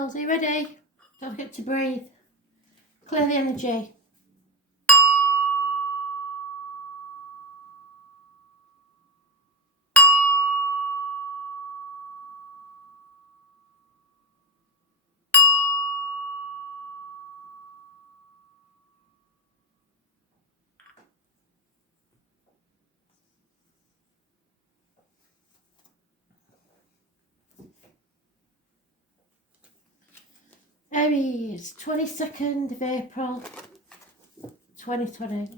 Cardinals, are you ready? Don't forget to breathe. Clear the energy. Aries, 22nd of April, 2020.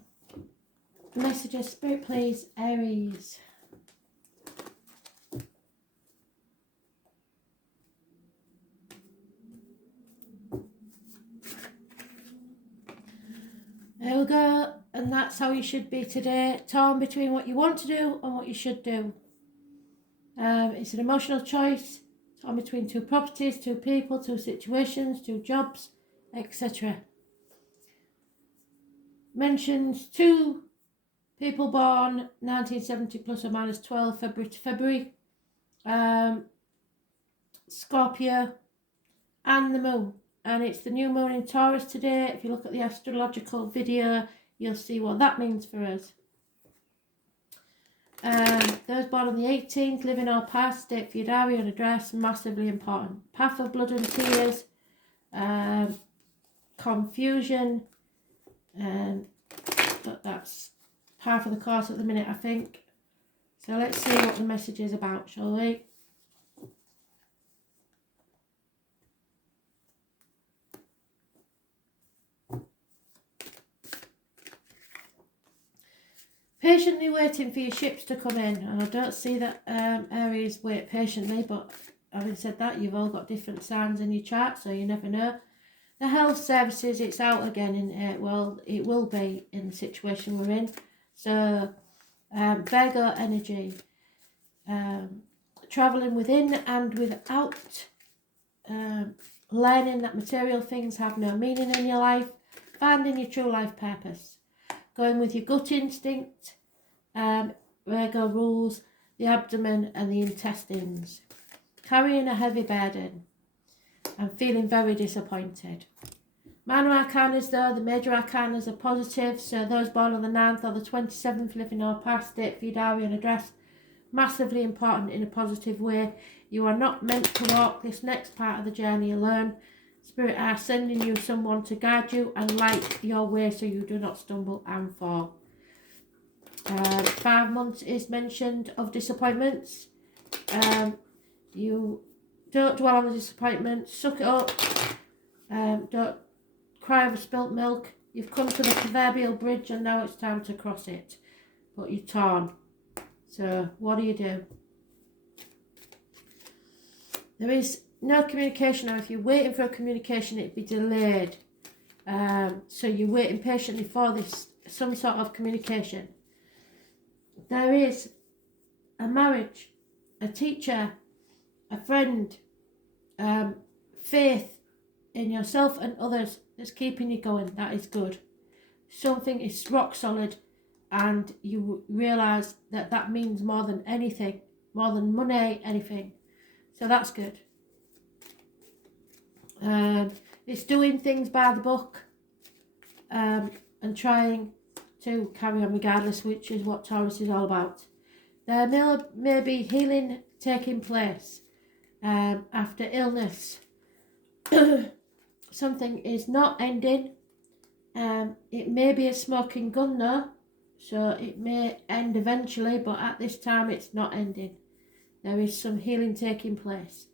Messages, Spirit please, Aries. There we go, and that's how you should be today. Torn between what you want to do and what you should do. It's an emotional choice. Torn between two properties, two people, two situations, two jobs, etc. Mentions two people born 1970 plus or minus 12 February to February. Scorpio and the moon. And it's the new moon in Taurus today. If you look at the astrological video, you'll see what that means for us. Those born on the 18th, living or past, date for your diary and address, massively important. Path of blood and tears, confusion, but that's par for the course at the minute, I think. So let's see what the message is about, shall we? Patiently waiting for your ships to come in, and I don't see that Aries wait patiently, but having said that, you've all got different signs in your chart, so you never know. The health services, it's out again in well, it will be in the situation we're in. So Virgo energy, travelling within and without, learning that material things have no meaning in your life, finding your true life purpose. Going with your gut instinct, Virgo rules the abdomen and the intestines. Carrying a heavy burden and feeling very disappointed. Minor arcanas though, the major arcanas are positive, so those born on the 9th or the 27th, living or past, date for your diary and address, massively important in a positive way. You are not meant to walk this next part of the journey alone. Spirit are sending you someone to guide you and light your way so you do not stumble and fall. 5 months is mentioned of disappointments. You don't dwell on the disappointment. Suck it up. Don't cry over spilt milk. You've come to the proverbial bridge and now it's time to cross it. But you're torn. So what do? There is no communication, or if you're waiting for a communication, it'd be delayed. So you're waiting patiently for this, some sort of communication. There is a marriage, a teacher, a friend, faith in yourself and others that's keeping you going. That is good. Something is rock solid and you realise that that means more than anything, more than money, anything. So that's good. It's doing things by the book, and trying to carry on regardless, which is what Taurus is all about. There may be healing taking place after illness. Something is not ending. It may be a smoking gun though, so it may end eventually, but at this time it's not ending. There is some healing taking place.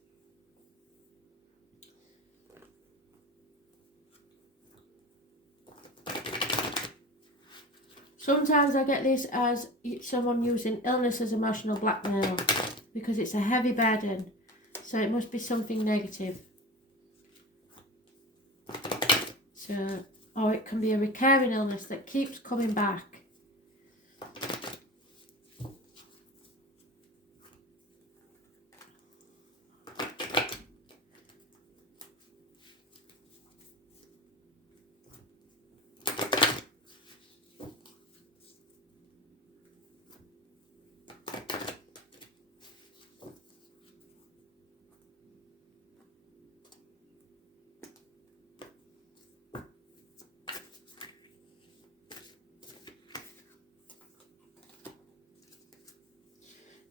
Sometimes I get this as someone using illness as emotional blackmail because it's a heavy burden, so it must be something negative. So, or it can be a recurring illness that keeps coming back.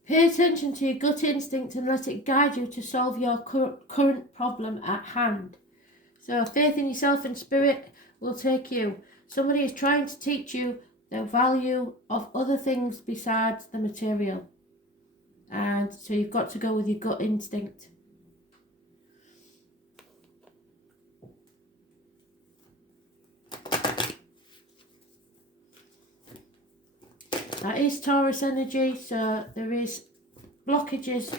Pay attention to your gut instinct and let it guide you to solve your current problem at hand. So faith in yourself and spirit will take you. Somebody is trying to teach you the value of other things besides the material. And so you've got to go with your gut instinct. That is Taurus energy, so there is blockages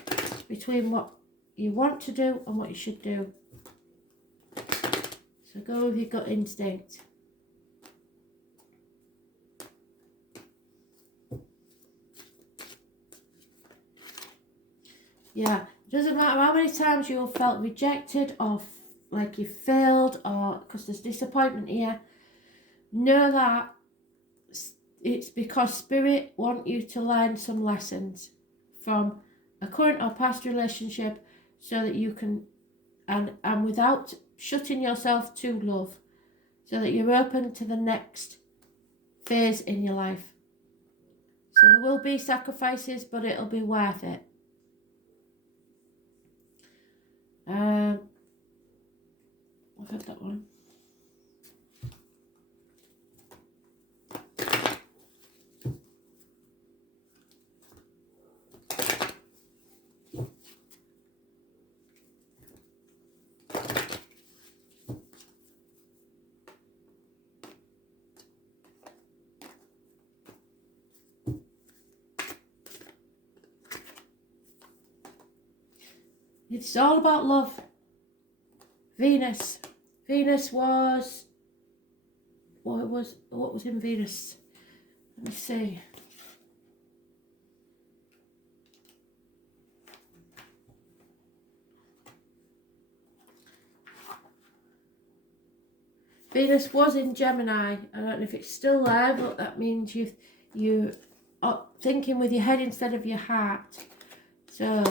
between what you want to do and what you should do. So go with your gut instinct. Yeah, it doesn't matter how many times you have felt rejected or like you failed, or because there's disappointment here. Know that it's because Spirit want you to learn some lessons from a current or past relationship, so that you can, and without shutting yourself to love, so that you're open to the next phase in your life. So there will be sacrifices, but it'll be worth it. I've had that one. It's all about love. Venus. Venus was... What was in Venus? Let me see. Venus was in Gemini. I don't know if it's still there, but that means you are thinking with your head instead of your heart. So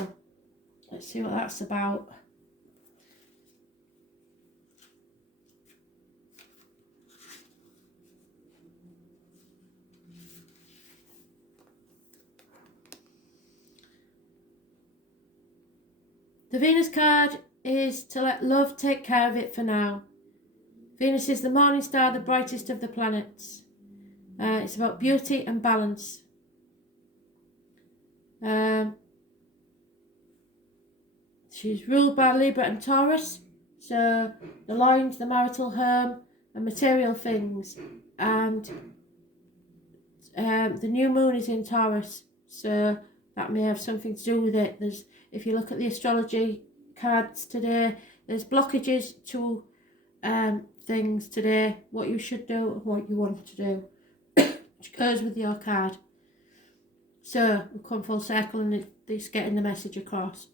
let's see what that's about. The Venus card is to let love take care of it for now. Venus is the morning star, the brightest of the planets. It's about beauty and balance. She's ruled by Libra and Taurus. So the loins, the marital home, and material things. And the new moon is in Taurus. So that may have something to do with it. If you look at the astrology cards today, there's blockages to things today, what you should do and what you want to do, which goes with your card. So we come full circle and it's getting the message across.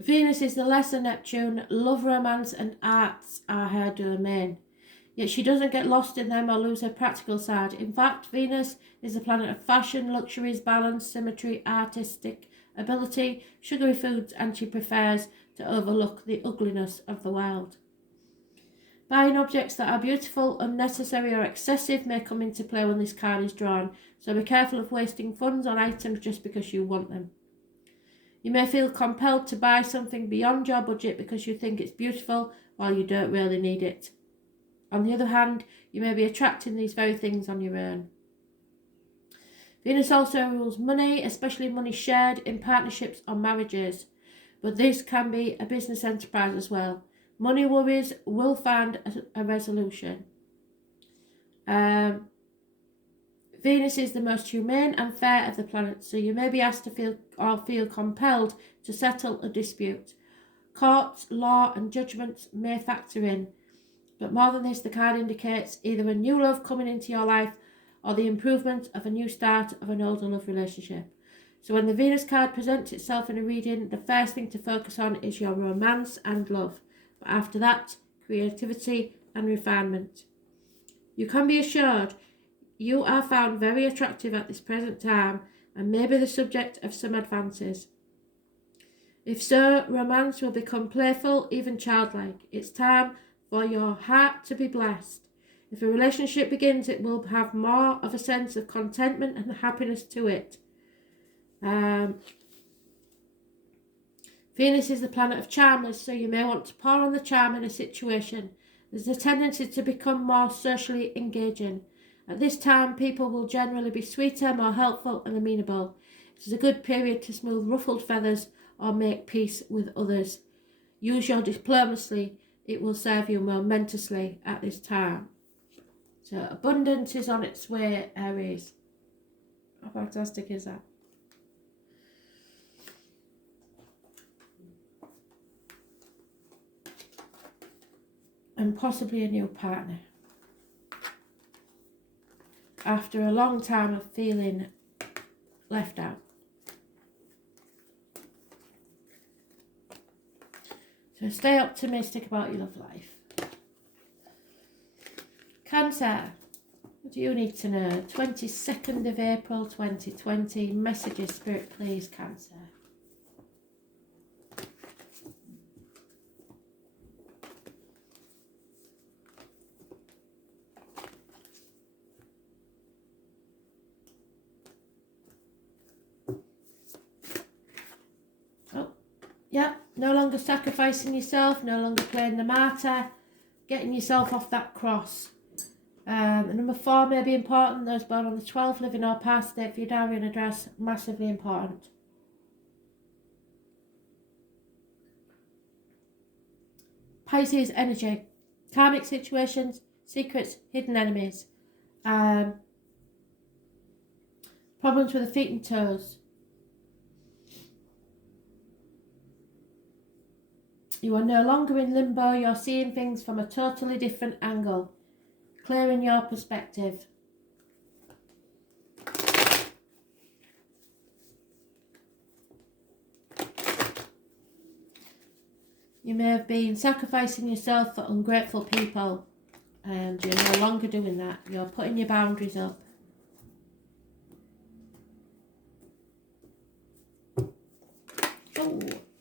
Venus is the lesser Neptune. Love, romance and arts are her domain. Yet she doesn't get lost in them or lose her practical side. In fact, Venus is the planet of fashion, luxuries, balance, symmetry, artistic ability, sugary foods, and she prefers to overlook the ugliness of the world. Buying objects that are beautiful, unnecessary or excessive may come into play when this card is drawn, so be careful of wasting funds on items just because you want them. You may feel compelled to buy something beyond your budget because you think it's beautiful while you don't really need it. On the other hand, you may be attracting these very things on your own. Venus also rules money, especially money shared in partnerships or marriages, but this can be a business enterprise as well. Money worries will find a resolution. Venus is the most humane and fair of the planets, so you may be asked to feel compelled to settle a dispute. Courts, law and judgments may factor in, but more than this, the card indicates either a new love coming into your life or the improvement of a new start of an older love relationship. So when the Venus card presents itself in a reading, the first thing to focus on is your romance and love. But after that, creativity and refinement. You can be assured you are found very attractive at this present time and may be the subject of some advances. If so, romance will become playful, even childlike. It's time for your heart to be blessed. If a relationship begins, it will have more of a sense of contentment and happiness to it. Venus is the planet of charmers, so you may want to pour on the charm in a situation. There's a tendency to become more socially engaging. At this time, people will generally be sweeter, more helpful and amenable. It is a good period to smooth ruffled feathers or make peace with others. Use your diplomacy. It will serve you momentously at this time. So abundance is on its way, Aries. How fantastic is that? And possibly a new partner. After a long time of feeling left out. So stay optimistic about your love life. Cancer, what do you need to know? 22nd of April 2020. Messages, Spirit, please, Cancer. Yeah, no longer sacrificing yourself, no longer playing the martyr, getting yourself off that cross. Number 4 may be important. Those born on the 12th, living or past date for your diary and address, massively important. Pisces energy, karmic situations, secrets, hidden enemies, problems with the feet and toes. You are no longer in limbo, you're seeing things from a totally different angle, clearing your perspective. You may have been sacrificing yourself for ungrateful people, and you're no longer doing that. You're putting your boundaries up.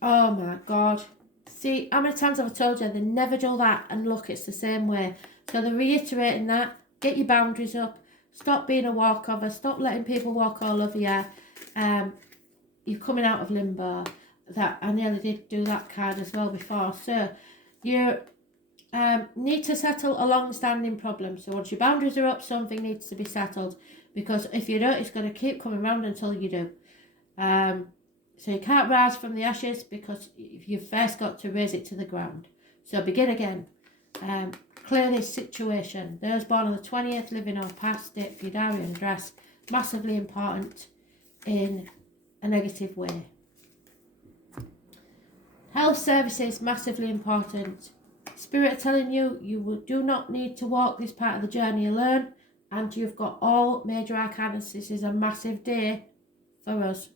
Oh my God. See, how many times have I told you they never do that, and look, it's the same way. So they're reiterating that. Get your boundaries up. Stop being a walkover. Stop letting people walk all over you. You're coming out of limbo. That I nearly did do that card as well before. So you need to settle a long-standing problem. So once your boundaries are up, something needs to be settled. Because if you don't, it's going to keep coming round until you do. So you can't rise from the ashes because you've first got to raise it to the ground. So begin again. Clear this situation. Those born on the 20th, living or past date for your diary and address, massively important in a negative way. Health services, massively important. Spirit telling you, you do not need to walk this part of the journey alone, and you've got all major arcana. This is a massive day for us.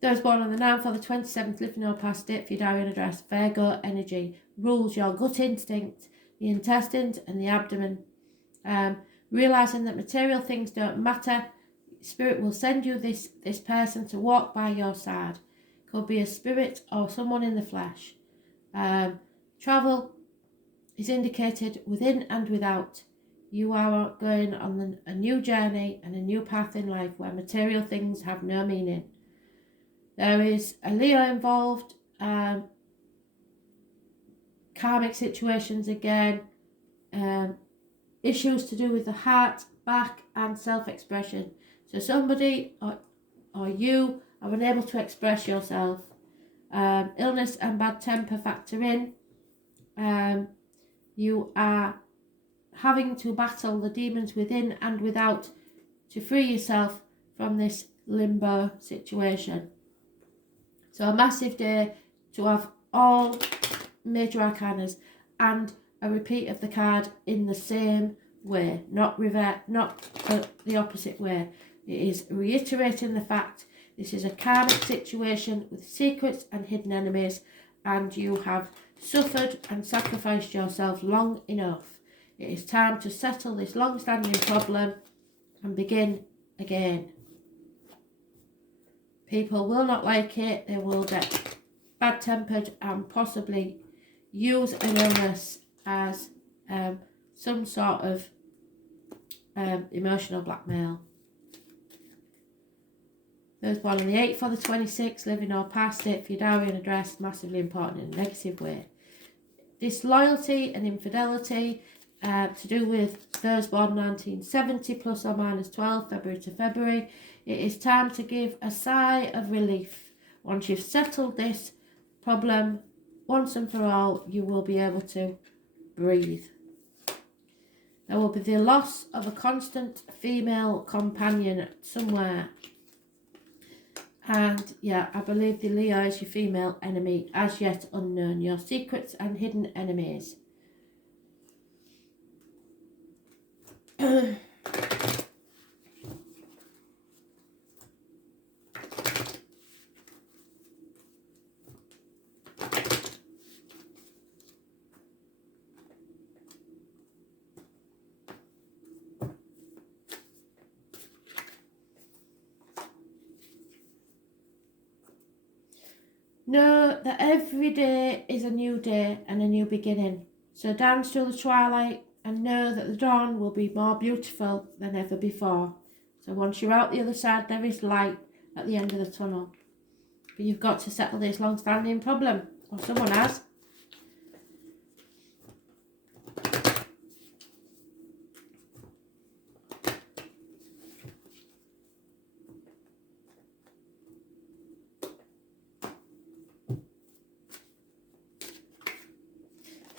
Those born on the 9th or the 27th, living or past date for your diary and address, Virgo energy, rules your gut instinct, the intestines and the abdomen. Realising that material things don't matter, Spirit will send you this person to walk by your side. Could be a spirit or someone in the flesh. Travel is indicated within and without. You are going on a new journey and a new path in life where material things have no meaning. There is a Leo involved, karmic situations again, issues to do with the heart, back and self-expression. So somebody or you are unable to express yourself. Illness and bad temper factor in. You are having to battle the demons within and without to free yourself from this limbo situation. So a massive day to have all major arcanas and a repeat of the card in the same way, not the opposite way. It is reiterating the fact this is a karmic situation with secrets and hidden enemies, and you have suffered and sacrificed yourself long enough. It is time to settle this long-standing problem and begin again. People will not like it. They will get bad-tempered, and possibly use an illness as some sort of emotional blackmail. Those born on the 8th or the 26th, living or past it, for your diary and address, massively important in a negative way. Disloyalty and infidelity, to do with those born 1970 plus or minus 12, February to February. It is time to give a sigh of relief. Once you've settled this problem once and for all, you will be able to breathe. There will be the loss of a constant female companion somewhere. And yeah, I believe the Leo is your female enemy, as yet unknown. Your secrets and hidden enemies. Know that every day is a new day and a new beginning. So dance through the twilight and know that the dawn will be more beautiful than ever before. So once you're out the other side, there is light at the end of the tunnel. But you've got to settle this long-standing problem, or someone has.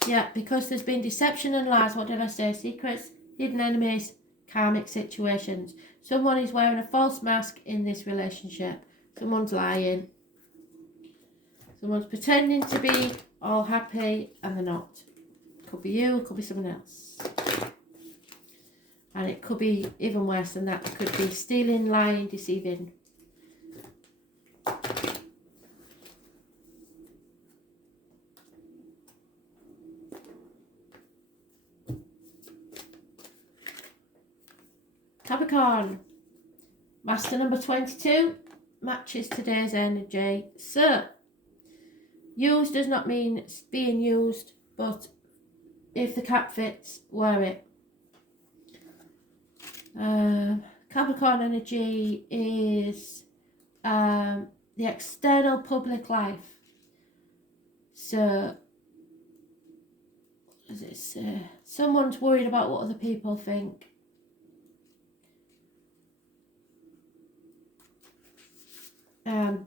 Yeah, because there's been deception and lies. What did I say? Secrets, hidden enemies, karmic situations. Someone is wearing a false mask in this relationship. Someone's lying. Someone's pretending to be all happy and they're not. It could be you, it could be someone else. And it could be even worse than that. It could be stealing, lying, deceiving. Capricorn, master number 22, matches today's energy. So, used does not mean being used, but if the cap fits, wear it. Capricorn energy is the external public life. So, as it say, someone's worried about what other people think.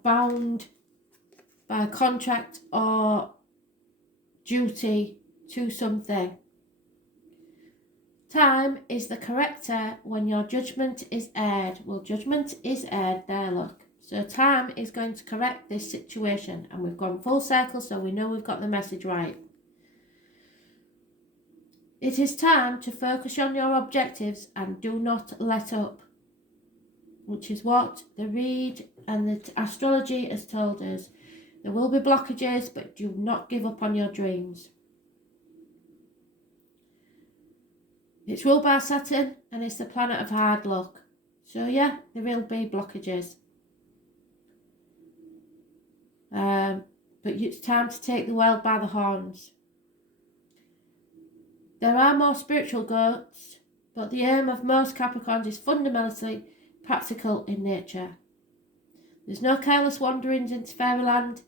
Bound by a contract or duty to something. Time is the corrector when your judgment is aired. Well, judgment is aired there, look. So time is going to correct this situation. And we've gone full circle, so we know we've got the message right. It is time to focus on your objectives and do not let up. Which is what the read and the astrology has told us. There will be blockages, but do not give up on your dreams. It's ruled by Saturn and it's the planet of hard luck. So yeah, there will be blockages. But it's time to take the world by the horns. There are more spiritual goats, but the aim of most Capricorns is fundamentally practical in nature. There's no careless wanderings into fairyland.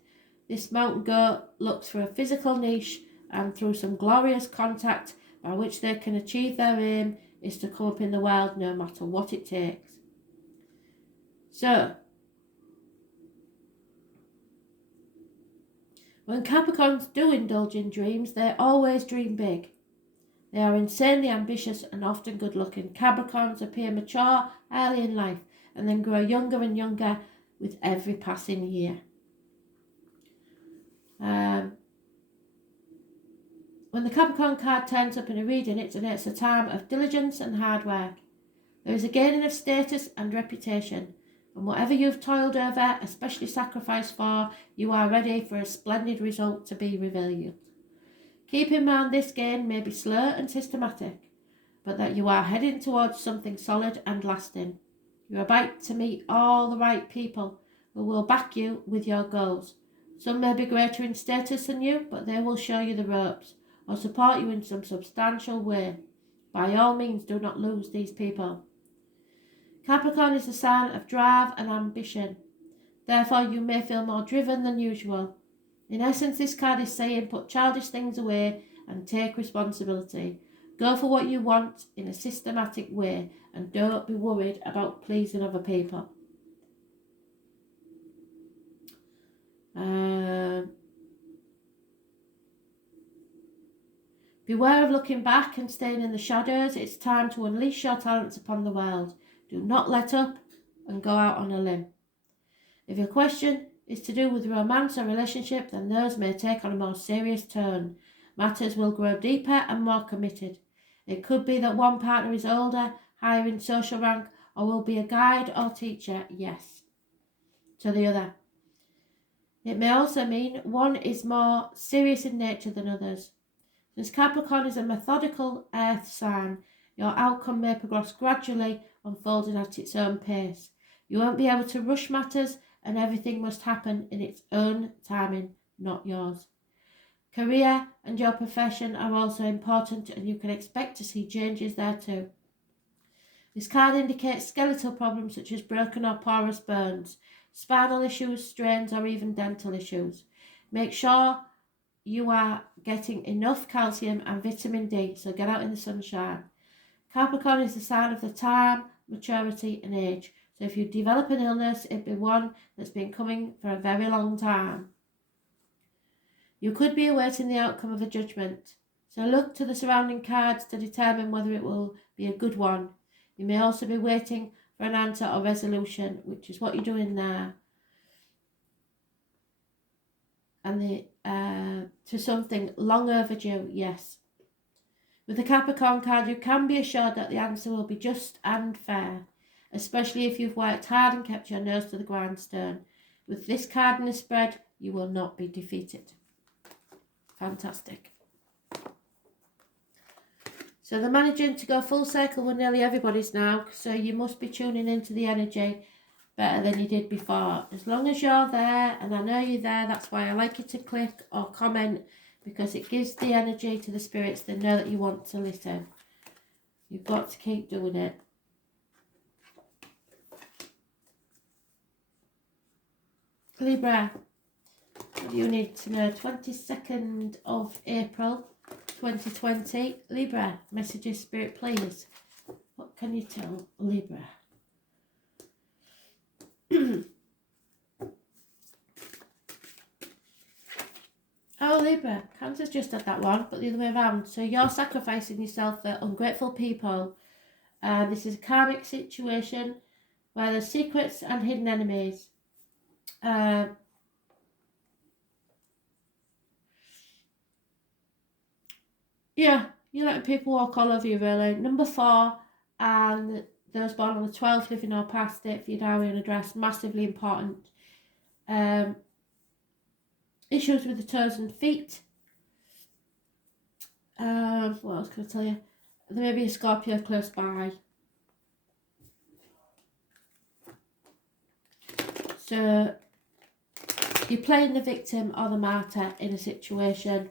This mountain goat looks for a physical niche, and through some glorious contact by which they can achieve their aim is to come up in the world no matter what it takes. So, when Capricorns do indulge in dreams, they always dream big. They are insanely ambitious and often good-looking. Capricorns appear mature early in life and then grow younger and younger with every passing year. When the Capricorn card turns up in a reading, it's a time of diligence and hard work. There is a gaining of status and reputation, and whatever you've toiled over, especially sacrificed for, you are ready for a splendid result to be revealed. Keep in mind this gain may be slow and systematic, but that you are heading towards something solid and lasting. You are about to meet all the right people who will back you with your goals. Some may be greater in status than you, but they will show you the ropes or support you in some substantial way. By all means, do not lose these people. Capricorn is the sign of drive and ambition. Therefore, you may feel more driven than usual. In essence, this card is saying put childish things away and take responsibility. Go for what you want in a systematic way and don't be worried about pleasing other people. Beware of looking back and staying in the shadows. It's time to unleash your talents upon the world. Do not let up and go out on a limb. If your question is to do with romance or relationship, then those may take on a more serious tone. Matters will grow deeper and more committed. It could be that one partner is older, higher in social rank, or will be a guide or teacher, yes, to the other. It may also mean one is more serious in nature than others. Since Capricorn is a methodical earth sign, your outcome may progress gradually, unfolding at its own pace. You won't be able to rush matters, and everything must happen in its own timing, not yours. Career and your profession are also important, and you can expect to see changes there too. This card indicates skeletal problems such as broken or porous bones, spinal issues, strains, or even dental issues. Make sure you are getting enough calcium and vitamin D, so get out in the sunshine. Capricorn is the sign of the time, maturity, and age. So if you develop an illness, it'd be one that's been coming for a very long time. You could be awaiting the outcome of a judgment. So look to the surrounding cards to determine whether it will be a good one. You may also be waiting for an answer or resolution, which is what you're doing there. And to something long overdue, yes. With the Capricorn card, you can be assured that the answer will be just and fair, especially if you've worked hard and kept your nose to the grindstone. With this card in the spread, you will not be defeated. Fantastic. So they're managing to go full circle with nearly everybody's now, so you must be tuning into the energy better than you did before. As long as you're there, and I know you're there, that's why I like you to click or comment, because it gives the energy to the spirits that know that you want to listen. You've got to keep doing it. Libra, what do you need to know? 22nd of April 2020. Libra, messages, spirit, please. What can you tell Libra? Oh, Libra, Cancer's just had that one, but the other way around. So you're sacrificing yourself for ungrateful people. This is a karmic situation where there's secrets and hidden enemies. Yeah, you're letting people walk all over you, really. Number 4, and those born on the 12th, living or past it, for your diary and address, massively important. Issues with the toes and feet. What else can I tell you? There may be a Scorpio close by. So you're playing the victim or the martyr in a situation.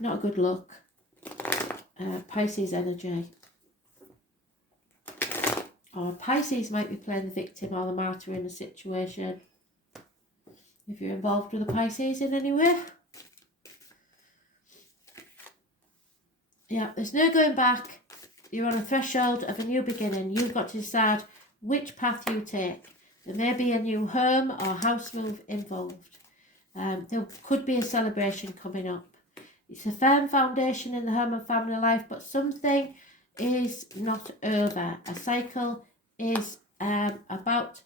Not a good look. Pisces energy. Or Pisces might be playing the victim or the martyr in a situation. If you're involved with a Pisces in any way. Yeah, there's no going back. You're on a threshold of a new beginning. You've got to decide which path you take. There may be a new home or house move involved. There could be a celebration coming up. It's a firm foundation in the home and family life, but something is not over. A cycle is about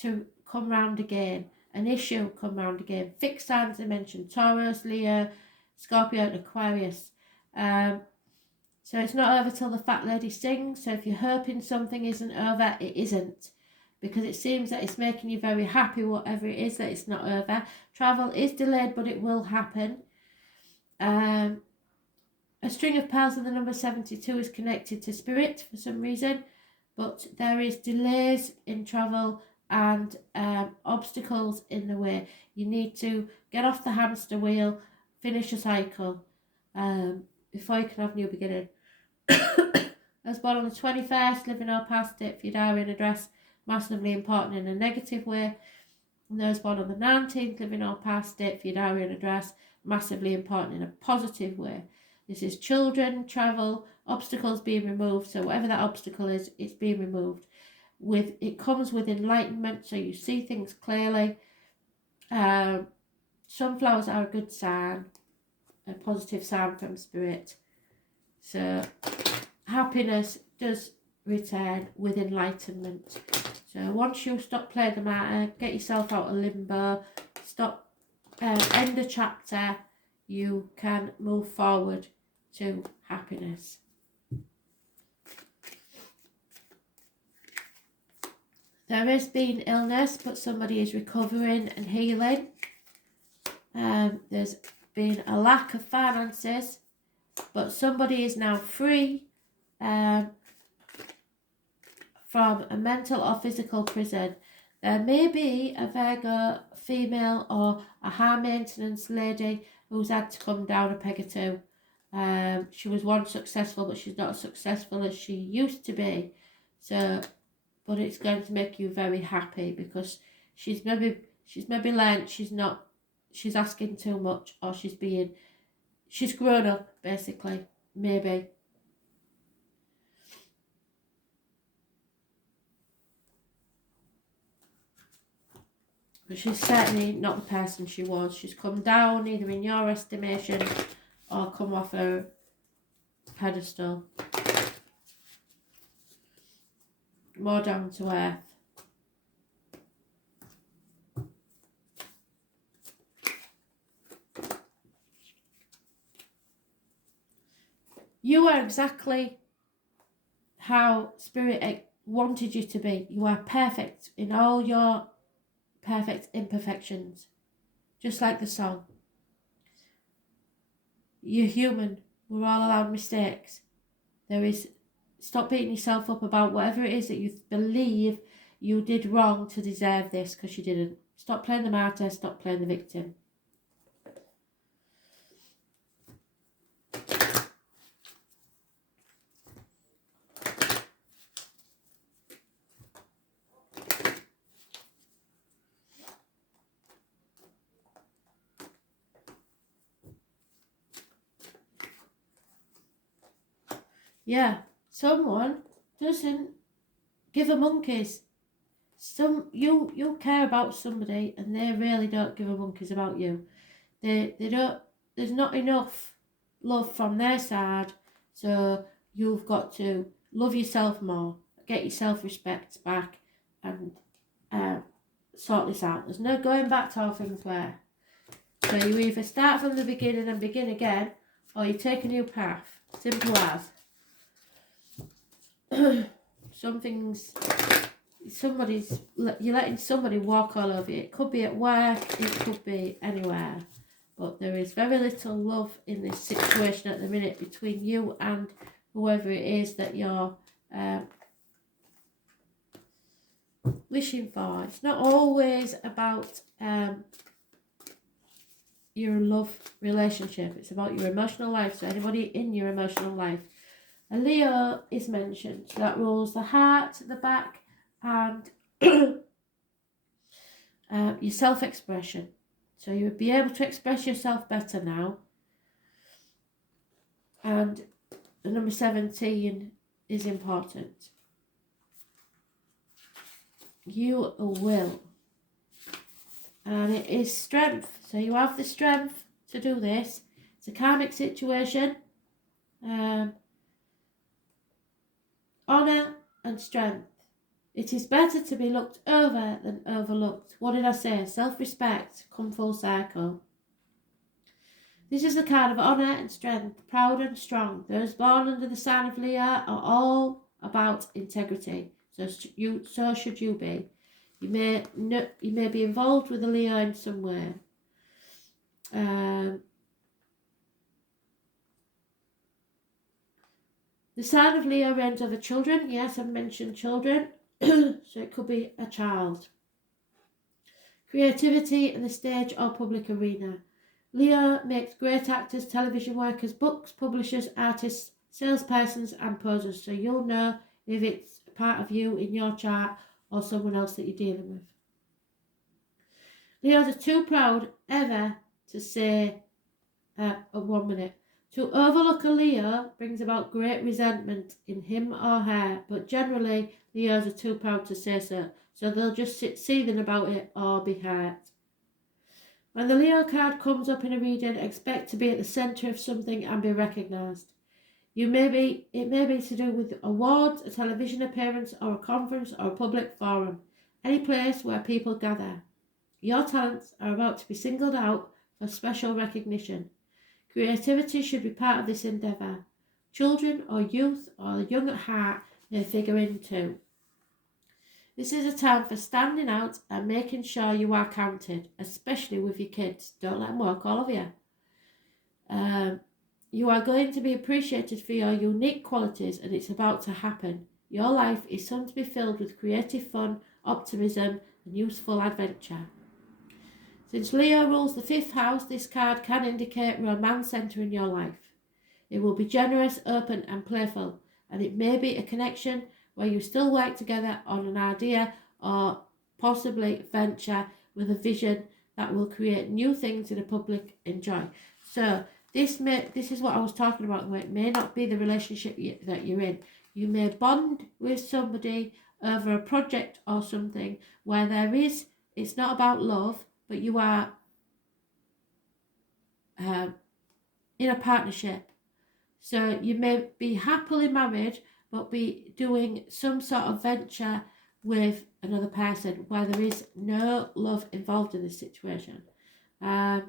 to come round again. An issue come round again. Fixed signs I mentioned: Taurus, Leo, Scorpio, and Aquarius. So it's not over till the fat lady sings. So if you're hoping something isn't over, it isn't. Because it seems that it's making you very happy, whatever it is, that it's not over. Travel is delayed, but it will happen. A string of pearls and the number 72 is connected to spirit for some reason. But there is delays in travel and obstacles in the way. You need to get off the hamster wheel, finish a cycle before you can have new beginning. As born on the 21st, living or past it for your diary and address, massively important in a negative way. And those born on the 19th, living or past it for your diary and address, massively important in a positive way. This is children, travel, obstacles being removed. So whatever that obstacle is, it's being removed. It comes with enlightenment, so you see things clearly. Sunflowers are a good sign, a positive sign from spirit. So happiness does return with enlightenment. So once you stop playing the martyr, get yourself out of limbo, stop, end a chapter, you can move forward to happiness. There has been illness, but somebody is recovering and healing. There's been a lack of finances, but somebody is now free from a mental or physical prison. There may be a Virgo female or a high maintenance lady who's had to come down a peg or two. She was once successful, but she's not as successful as she used to be. So, but it's going to make you very happy because she's maybe learned she's asking too much, or she's grown up basically, maybe. But she's certainly not the person she was. She's come down either in your estimation or come off her pedestal. More down to earth. You are exactly how Spirit wanted you to be. You are perfect in all your perfect imperfections. Just like the song. You're human. We're all allowed mistakes. Stop beating yourself up about whatever it is that you believe you did wrong to deserve this, because you didn't. Stop playing the martyr, stop playing the victim. Yeah, someone doesn't give a monkeys. You care about somebody and they really don't give a monkeys about you. They don't. There's not enough love from their side, so you've got to love yourself more, get your self-respect back, and sort this out. There's no going back to how things were. So you either start from the beginning and begin again, or you take a new path. Simple as. You're letting somebody walk all over you. It could be at work, it could be anywhere, but there is very little love in this situation at the minute between you and whoever it is that you're wishing for. It's not always about your love relationship, it's about your emotional life. So anybody in your emotional life, a Leo is mentioned. So that rules the heart, the back, and your self-expression. So you would be able to express yourself better now. And the number 17 is important. You will. And it is strength. So you have the strength to do this. It's a karmic situation. Honour and strength. It is better to be looked over than overlooked. What did I say? Self-respect, come full circle. This is the card of honour and strength, proud and strong. Those born under the sign of Leo are all about integrity. So should you be. You may be involved with a Leo in some way. The sign of Leo reigns over children. Yes, I've mentioned children. So it could be a child. Creativity in the stage or public arena. Leo makes great actors, television workers, books, publishers, artists, salespersons and posers, so you'll know if it's part of you in your chart or someone else that you're dealing with. Leos are too proud ever to say, 1 minute. To overlook a Leo brings about great resentment in him or her, but generally Leos are too proud to say so, so they'll just sit seething about it or be hurt. When the Leo card comes up in a reading, expect to be at the centre of something and be recognised. It may be to do with awards, a television appearance, or a conference or a public forum, any place where people gather. Your talents are about to be singled out for special recognition. Creativity should be part of this endeavour. Children or youth or the young at heart may figure in too. This is a time for standing out and making sure you are counted, especially with your kids. Don't let them work all over you. You are going to be appreciated for your unique qualities, and it's about to happen. Your life is soon to be filled with creative fun, optimism and useful adventure. Since Leo rules the 5th house, this card can indicate romance entering your life. It will be generous, open and playful, and it may be a connection where you still work together on an idea or possibly venture with a vision that will create new things that the public enjoy. So this is what I was talking about, where it may not be the relationship that you're in. You may bond with somebody over a project or something where it's not about love, but you are in a partnership. So you may be happily married, but be doing some sort of venture with another person where there is no love involved in this situation. The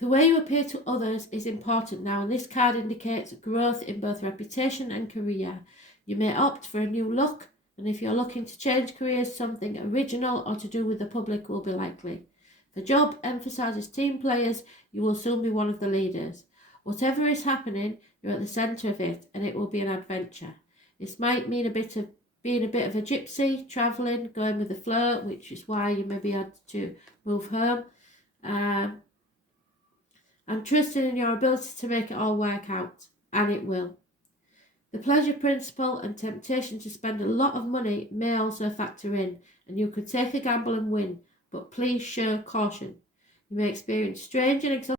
way you appear to others is important now, and this card indicates growth in both reputation and career. You may opt for a new look, and if you're looking to change careers, something original or to do with the public will be likely. The job emphasises team players. You will soon be one of the leaders. Whatever is happening, you're at the centre of it, and it will be an adventure. This might mean being a bit of a gypsy, travelling, going with the flow, which is why you maybe had to move home. And trusting in your ability to make it all work out, and it will. The pleasure principle and temptation to spend a lot of money may also factor in, and you could take a gamble and win, but please show caution. You may experience strange and exotic